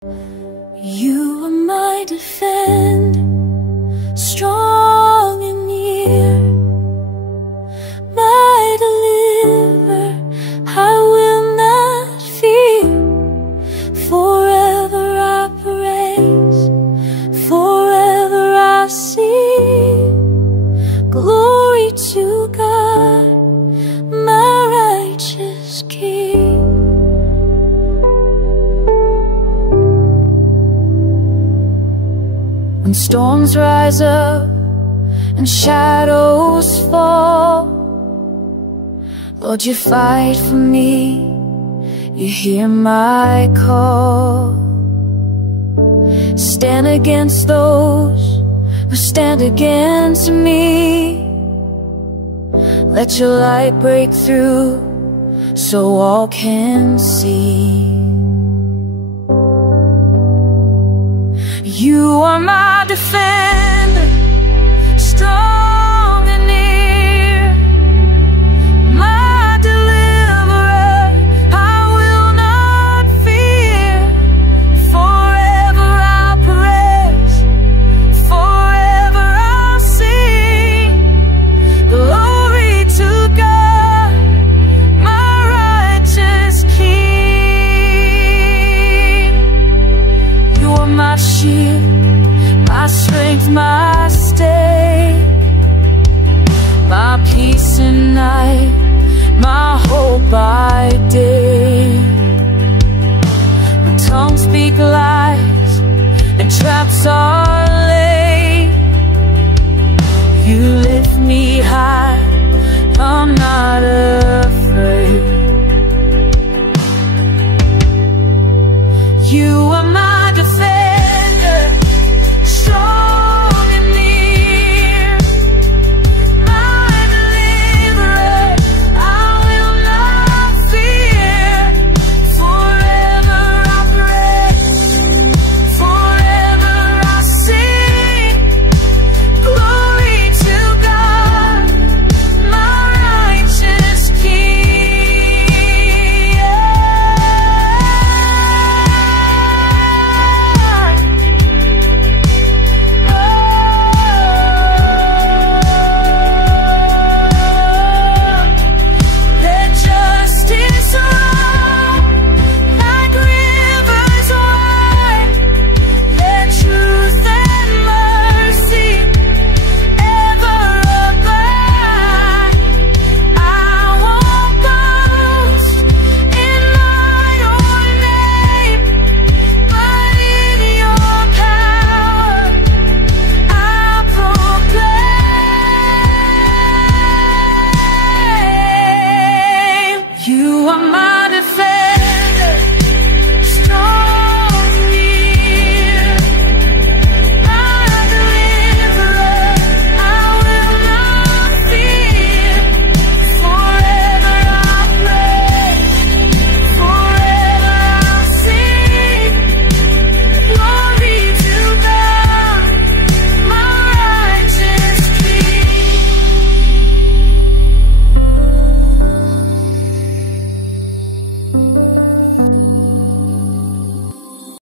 You are my defender, strong and near, my deliverer, I will not fear. Forever I praise, forever I sing. Glory to God, my righteous King. When storms rise up and shadows fall, Lord, you fight for me, you hear my call. Stand against those who stand against me. Let your light break through so all can see. You are my defender, strong and near, my deliverer, I will not fear. Forever I praise, forever I'll sing. Glory to God, my righteous King. You are my shield, my strength, my stay, my peace in night, my hope by day. My tongue speak lies and traps are laid. You lift me high, I'm not afraid. You are my defender, strong and near, my deliverer, I will not fear. Forever I praise, forever I sing. Glory to God, my righteous King. Let justice run like rivers wide. Let truth and mercy ever abide. I won't boast in my own name, but in your power I'll proclaim. You are my